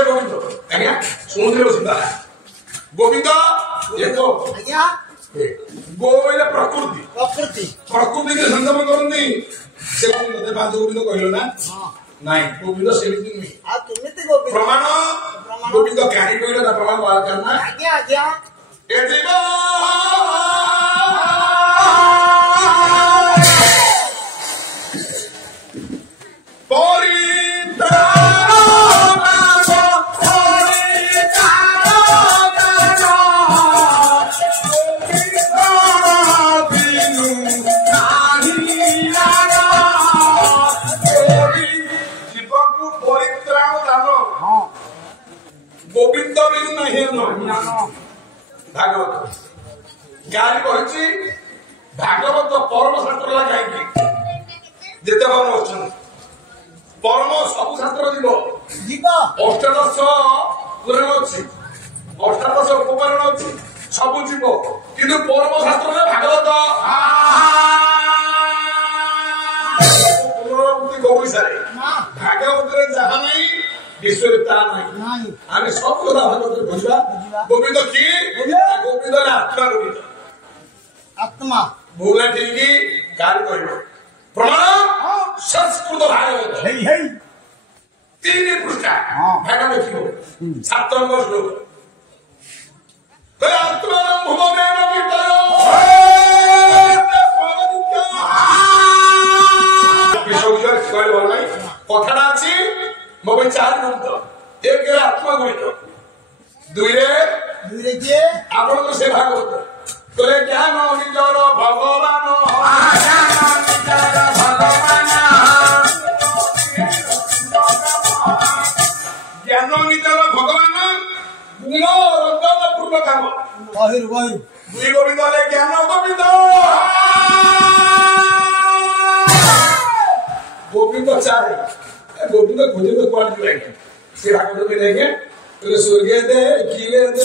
से गोविंद आज्ञा सुमुद्र बसिंदा गोविंद देखो आज्ञा गोविंद प्रकृति प्रकृति प्रकृति के संगम करनी से गोविंद पांच गोविंद कहलो ना नहीं गोविंद सेमिति नहीं आ केमिति गोविंद प्रमाण गोविंद काहे कहलो ना प्रमाण बात करना आज्ञा आज्ञा ए जीव गोविंद बिनु नहीं भागवत गाड़ी कही भागवत परम शास्त्र कहीं जिते परम अच्छा परम सब शास्त्र जीव जीव अष्टादश पुराण अच्छी अष्टादश उपपुराण अच्छी सब जीव किंतु परम शास्त्र भागवत गौशारे भागवत जहाँ नहीं विश्व नहीं आम सब कथा भागवत बुझा गोविंद किए गोविंद आत्मा गोविंद आत्मा भूला ठीक कार्य कर प्रमाण संस्कृत भागवत 3 पृष्ठा भाग देखो 7 नंबर श्लोक आत्मारम भूमेन कथाटा अच्छी मो भाई 4 ग्रंथ 1 आत्मा गुणित 2 किए आपण से भागवत कहले ज्ञान निजर भगवान ज्ञान निजर भगवान गुण रंजन पूर्ण काम बाहिर दुई गोविंद ज्ञान गोविंद गोविंद 4 गोविंद खोजे तो क्वालिटी रहेंगे से भागवत में रहेंगे तो स्वर्ग दे किले दे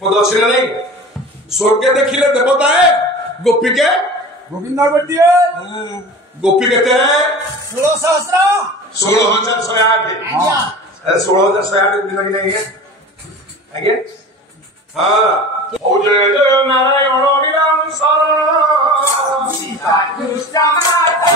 दर्शन नहीं स्वर्ग देखिले देवता है गोपी के गोविंद गोपी के 16,108 16,108 नहीं है आगे हाँ जय जय नारायण विराम शरण सीता कृष्ण माता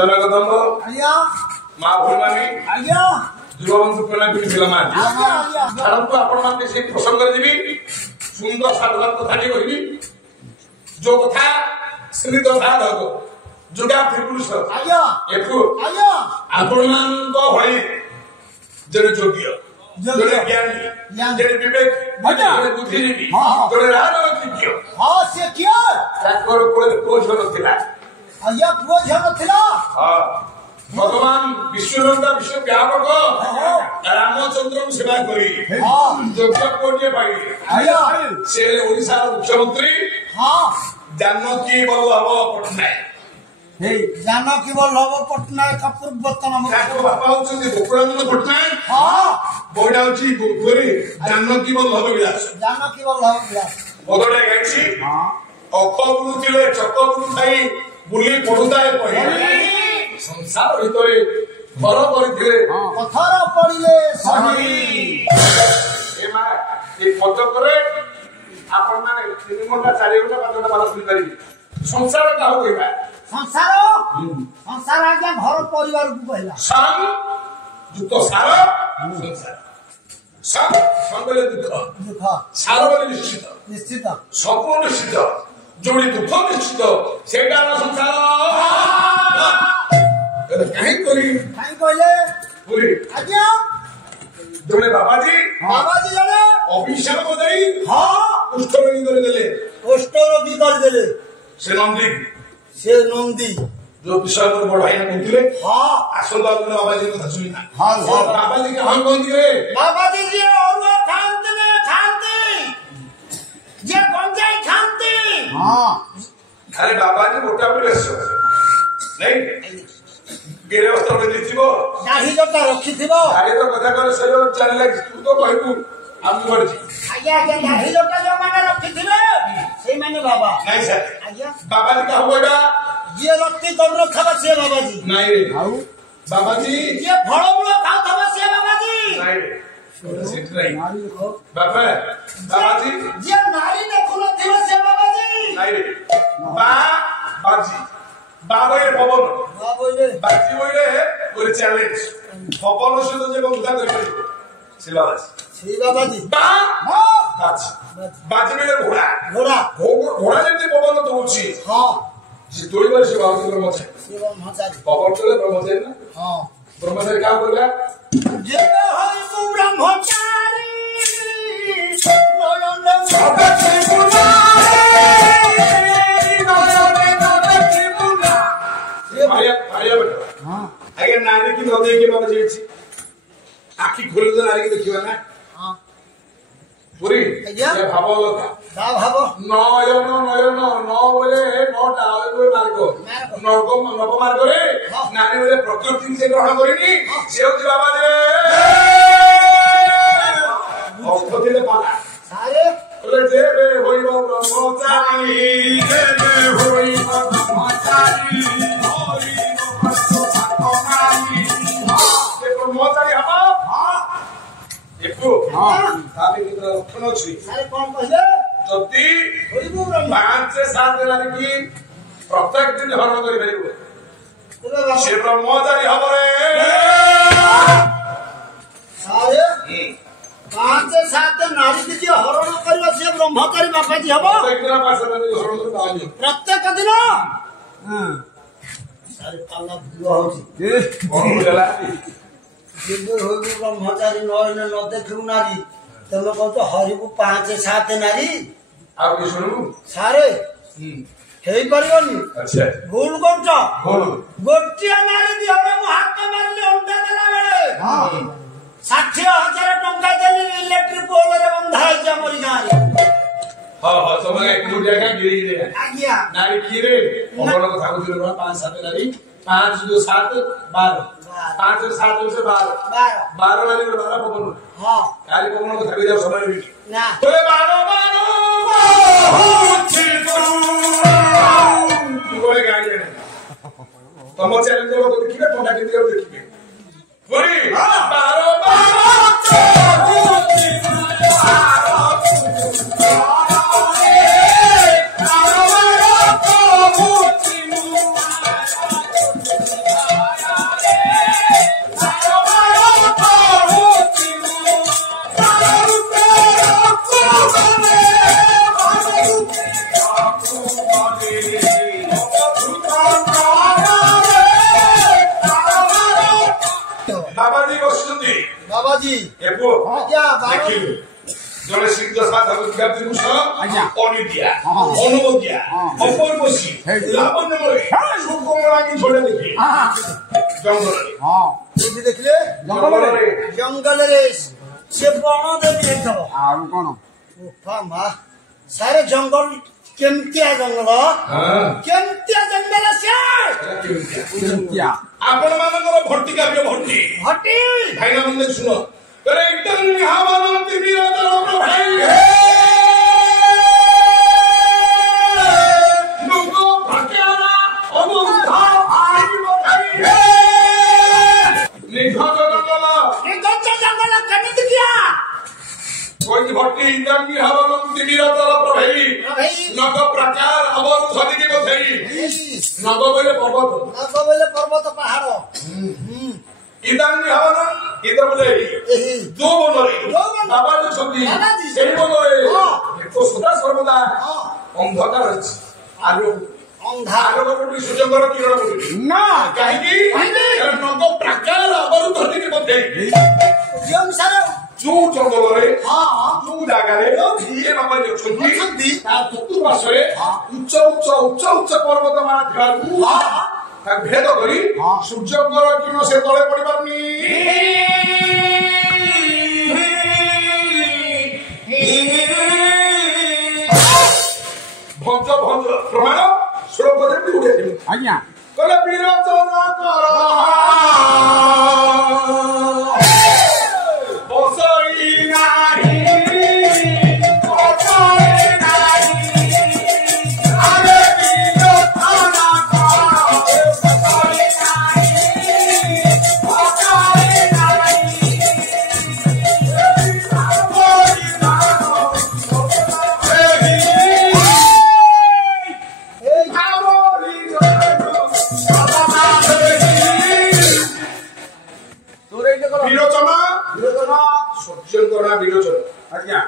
जनकदम्ब ଆଜ୍ଞା ମା ଭୂମାନି ଆଜ୍ଞା ଯୁବବଂଶ ପ୍ରଣାଳୀ ପିଲାମାନେ ଆଜ୍ଞା ଆଜ୍ଞା ଛାଡ଼ନ୍ତୁ ଆପଣମାନେ ସେଇ ପ୍ରସଙ୍ଗରେ ଯିବି ସୁନ୍ଦର ସାଧାରଣ କଥାଟି କହିବି ଯୋଉ କଥା ସ୍ମୃତ ସାଧକ ଯୋଗା ତ୍ରିପୁରୁଷ ଆଜ୍ଞା ଏଠୁ ଆଜ୍ଞା ଆପଣମାନଙ୍କ ଭଳି ଜଣେ ଯୋଗ୍ୟ ଜଣେ ଜ୍ଞାନୀ ଜଣେ ବିବେକ ଜଣେ ବୁଦ୍ଧିଜୀବୀ ଜଣେ ରାଜନୈତିଜ୍ଞ ହଁ ସେ କିଏ ତାଙ୍କର କୋଳରେ ପୁଅ ଝିଅ ନଥିଲା ଆଜ୍ଞା ପୁଅ ଝିଅ ନଥିଲା ଭଗବାନ ବିଶ୍ୱନନ୍ଦ ବିଶ୍ୱବ୍ୟାପକ ରାମଚନ୍ଦ୍ରଙ୍କୁ ସେବା କରି ଯୋଗ୍ୟ ପୁଅଟିଏ ପାଇଲେ ସେ ହେଲେ ଓଡ଼ିଶାର ମୁଖ୍ୟମନ୍ତ୍ରୀ ଜାନକୀ ବଲ୍ଲଭ ପଟ୍ଟନାୟକ ଜାନକୀ ବଲ୍ଲଭ ପଟ୍ଟନାୟକ ପୂର୍ବତନ ତାଙ୍କ ବାପା ହଉଛନ୍ତି ଗୋକୁଳାନନ୍ଦ ପଟ୍ଟନାୟକ ବହିଟା ହଉଛି ଜାନକୀ ବଲ୍ଲଭ ବିଳାସ ଜାନକୀ ବଲ୍ଲଭ ବିଳାସ ପଦଟା ଗାଇଛି ଅକ ବୁଲୁଥିଲେ ଚକ ବୁଲୁଥାଇ ବୁଲି ପଢୁଥାଏ ପଢି ସଂସାର ଭିତରେ ଘର କରିଥିଲେ ପଥର ପଡ଼ିଲେ ସହି ଏ ମା ଏ ପଦକରେ ଆପଣମାନେ 3 ଘଣ୍ଟା 4 ଘଣ୍ଟା 5 ଘଣ୍ଟା ବାର ଶୁଣିପାରିବେ ସଂସାର କାହାକୁ କହିବା ସଂସାର ସଂସାର ଆଜ୍ଞା ଘର ପରିବାରକୁ କହିଲା ସାର ଯୁକ୍ତ ସାର ସଂସାର ସାର ସବୁବେଳେ ଦୁଃଖ ଦୁଃଖ ସାର ବୋଲି ନିଶ୍ଚିତ ନିଶ୍ଚିତ ସବୁ ନିଶ୍ଚିତ ଯୋଉଠି ଦୁଃଖ ନିଶ୍ଚିତ ସେଇଟା ହେଲା ସଂସାର କାହିଁକି କହିଲେ ପୁରୀ ଆଜ୍ଞା ଜଣେ ବାବାଜୀ ଜଣେ ଅଭିଶାପ ଦେଇ କୁଷ୍ଠ ରୋଗୀ କରିଦେଲେ କୁଷ୍ଠ ରୋଗୀ କରିଦେଲେ ସେ ନନ୍ଦୀ ଯୋଉ ବିଷୟ ବଡ ଭାଇନା କହୁଥିଲେ ଆସନ୍ତା ଦିନ ବାବାଜୀ କଥା ଶୁଣିବା ବାବାଜୀ କଣ କହୁଥିଲେ ବାବାଜୀ ଯିଏ ଅରୁଆ ଖାଆନ୍ତି ଯିଏ ଗଞ୍ଜାଇ ଖାଆନ୍ତି ଆରେ ବାବାଜୀ ମୋଟାମୋଟି ବେଶ ନାଇଁ ଗିରସ୍ତ ଦେଇଥିବ ଦାଢି ଜଟା ରଖିଥିବ ଦାଢି ତ କଥା କରେ ସେ ଚାଲିଲା ତୁ ତ କହିବୁ আমি বলছি আজ্ঞা আজ্ঞা দাঢ়ি লোটা যোমানে রখিथिले সেই মানে বাবা নাই স্যার আজ্ঞা বাবা জি কাহবো এটা যে রক্তি কম রখাবা সে বাবাজি নাই রে আউ বাবাজি যে ফলমূল খাওতবা সে বাবাজি নাই রে সেট নাই বাবা বাবাজি যে নারী দেখুন থিবে সে বাবাজি নাই রে বাজি বাবারে পবন বাজি বইলে করে চ্যালেঞ্জ পবন সহিত যে বন্ধুতা করে পারিব সে বাবাজি সেই বাবাজি বাজি বেলে ঘোড়া ঘোড়া ঘোড়া যেমনি পবন দৌড়ছি যে দৌড়িবার সে বাবাজি ব্রহ্মচারী পবন চলে ব্রহ্মচারী না ব্রহ্মচারী কাম করবে যে হয় তু ব্রহ্মচারী নয়ন আগে নারী কি নদী কি বাবা যেছি আখি খুলে তো নারী কি দেখিবা না পুরি ভাব ভাব নয়ন নয়ন ন বলে নটা মার্গ নব মার্গরে নারী বলে প্রকৃতি সে গ্রহণ করেনি সে হচ্ছে বাবা দেবে অর্থ দিলে পালা সারে বলে দেবে হইব ব্রহ্মচারী দেবে হইব ব্রহ্মচারী ব্রহ্মচারী হব একটু আমি কিন্তু লক্ষণ অছি যদি 5-7 নারী কি প্রত্যেক দিন হরণ করে পারিব সে ব্রহ্মচারী হব রে 5-7 নারী কি হরণ করিব সে ব্রহ্মচারী বাপাজি হব প্রত্যেক দিন ব্রহ্মচারী নয় ন দেখু নারী তুমি কৌছ হরিবু 5-7 নারী সারে হেই পারিবনি ভুল করছ গোটিয়ে নারী দি হবে মু হাত মারিলি অন্ডা দেলা বেলে 60,000 টঙ্কা দেলি ইলেকট্রিক পোলরে বন্ধা হইছে আমরি গাঁরে তোমাকে একটু জায়গা গিরি দে আজ্ঞা নারী কি রে অবল কথা কইছিল না 5-7 নারী 5-2-7 12 5-7 12 নারী 12 পবন কালি পবন কথা কই যাও সময় নেই না বলে 12 হচ্ছে তো বলে গাই দেন তোমার চ্যালেঞ্জ হবে দেখিবে কোনটা কিন্তু দেখিবে পুরি 12 बाबाजी एपो आज्ञा देखिले जने सिद्ध साधक विद्यार्थी मुस अनिद्या अनुमोद्या अपरबसी लावण्य मरे सुकोमलागी छोड़े देखि जंगल रे कोठी देखले जंगल रे से बण देवी हेतो आउ कोन उफा मा सारे जंगल केमतिया जंगल केमतिया जंगल से केमतिया आपण मानकर भट्टी काव्य भट्टी हटी भाईना मंदिर सुनो अरे एकदम हमारा तिमिरा दरो भाई नुको भटियारा अबुधा आई बधाई निघो जंगल केमिति किया कोई भट्टी एकदम हमारा तिमिरा दरो भाई नग प्रकार अबरुध दिके बधाई नग बोले पर्वत पहाड़ इदानी हवना इधर बोले दो बोले बाबा जो छथि सेही बोले तो सदा सर्वदा अंधकार अछि आलो अंधार कोटी सूर्यकर किरण बोले ना काहेकि नग प्रकार अबरु धरती के मध्य जेम सारे जो जंगल रे जो जागा रे ये बाबा जो छथि ता चतुर्पार्श्व रे उच्च पर्वत मान थिबारु भेद करी सूर्यकर किरण से तले पड़ी पारनी भंज प्रमाण श्लोक देवी उठे आज्ञा कले विरोचन कर बसई नाही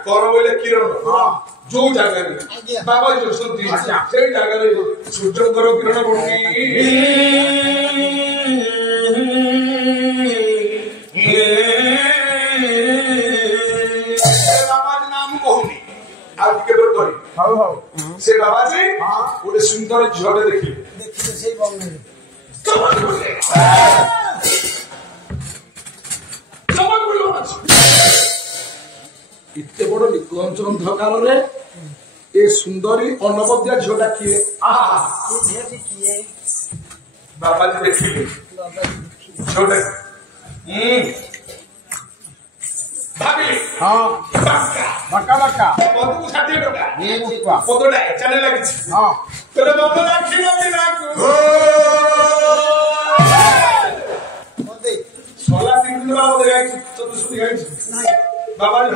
कर बोले किरण जो जगह बाबा जो सुनती से जगह सूर्यकर किरण पड़ुनी बाबा नाम कहूनी आज के करी से बाबा जी गोटे सुंदर झील देखिले से बंगले इतने बड़ निकुंज अंधकार रे ए सुंदरी अनबद्या झीलटा किए बाबा जी देखिले झीलटा भाभी बका पदू 60 टका ये बुकवा पदोटा चले लागि तोरे बाबा राखी बिना मते सोला दिन बाबा गाई तो सुनी गाई बाबा जी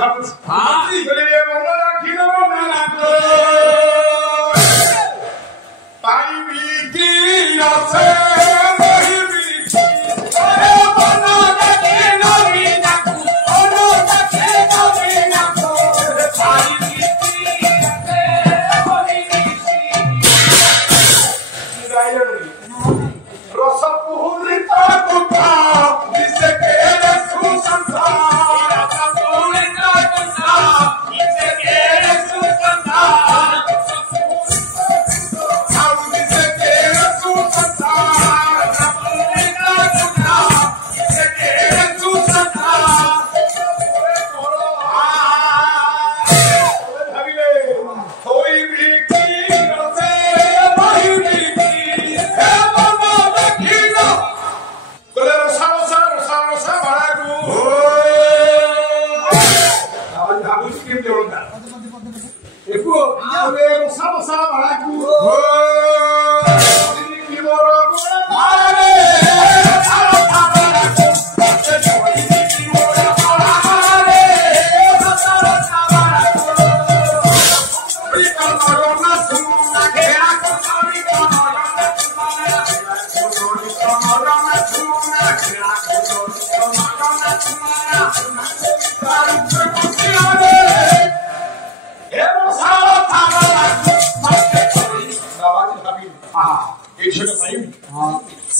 हाथ बोले बाबा राखी ना पानी भी की रासे वही भी अरे बना के नवी ना ओनो के नवी ना पानी भी की रासे वही भी गायन रस पूरिता कुता जिसे के रसू संसार रस पूरिता कुता जिसे के रसू संसार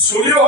सुनियो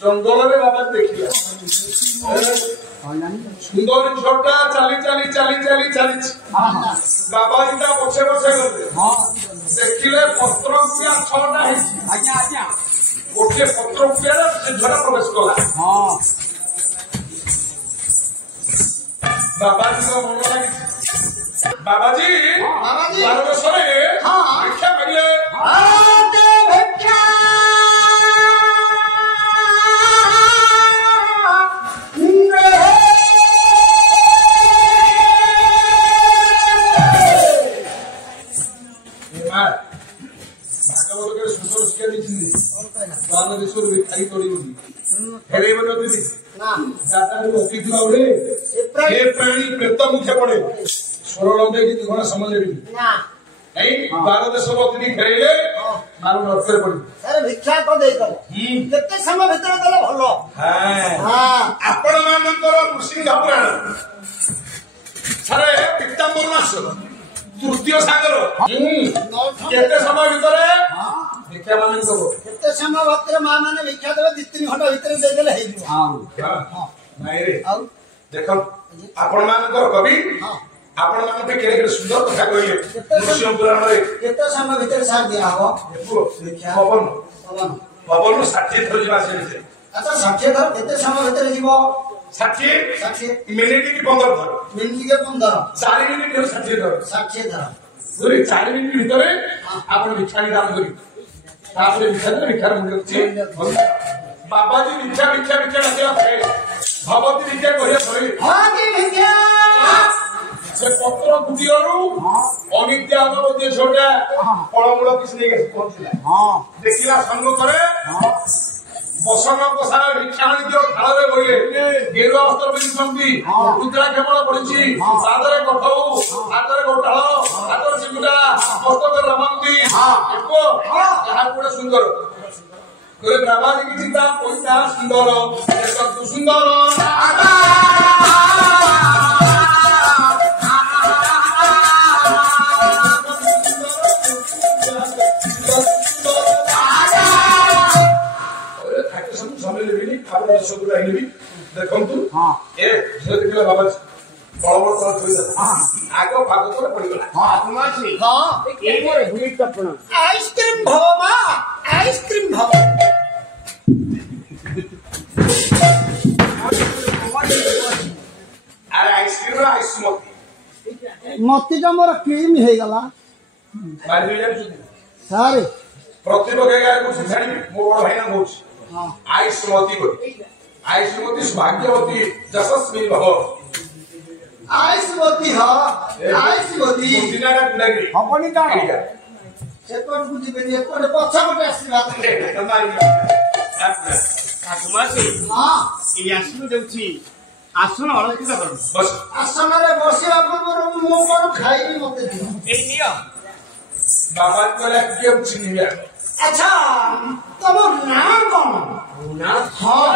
जंगल में बाबा देखिए सुंदर झोटा चली चली चली चली चली बाबा जी पछे पछे गले देखिले पत्र पुया 6टा है आज्ञा आज्ञा गोटे पत्र पुया से झोटा प्रवेश कला बाबा जी को मन लगी बाबा जी बारह सरे भिक्षा मांगले भिक्षा प्रेत मुखे पड़े स्वर लंबे की घोड़ा समझ लेगी बारह देश खेले मारू नर्सरी पड़ी सर भिक्षा तो दे दो केते समय भीतर देले भलो हां आपण मानकर नृसिंह पुराण सारे पीताम्बर मास तृतीय सागर केते समय भीतर भिक्षा मांग करो केते समय भीतर मां माने भिक्षा देबे 2-3 घंटा भीतर दे देले हे जो हां नहीं रे देखो आपण मानकर कवि आपण मान पे केरे केरे सुंदर कथा कहले नृसिंह पुराण रे केते समय भीतर साथ दिया हो पवन पवन पवन 60 थर जिवा से अच्छा 60 थर केते समय भीतर जीवो 60 मिनिट की 15 थर मिनिट के 15 4 मिनिट के 60 थर 60 थर पूरी 4 मिनिट भीतर आपण भिक्षारी दान करी तापरे भिक्षा मुंडे बाबा जी भिक्षा भिक्षा भिक्षा डाकिला भगवती भिक्षा कहिया सरे हां जी भिक्षा से पत्र कुटियरु अनित्य अगवती छोटा फलमूल किछ नै पहुंचला हां देखिला संग करे बसन बसा भिक्षा आनी दियो थाळे बइले गेरुआ वस्त्र पिंधि रुद्रा केवल पड़िछि सादरे कठौ हातरे गोटाळ हातरे सिमुडा मस्तके रमंती एको यहा पुडे सुंदर करे बाबा जी की चिंता पैसा सुंदर एक सुंदर देखु ए देखिला बाबा बड़ आग भाग पड़गला आइसक्रीम भव मा आइसक्रीम भव अरे आइसक्रीम आइस मती का मोर क्रीम हे गला सारे प्रतिभा कुछ छाड़ी मो बड़ भाई ना बोछ आइस मती को आयुष्मती भाग्यवती यशस्वी भव आयुष्मती ह आयुष्मती दिनाटा पिलागी हबनी का सेकोट बुझी बेनी एकोट पछा कोटे आशीर्वाद काकुमासी हां ई आसनु देउछि आसन अलंकृत कर बस आसन रे बसिला पूर्व मो कोन खाइबी मते दियो ए नियो बाबा कोला के चिनिया अच्छा तमो नाम कोन ना हां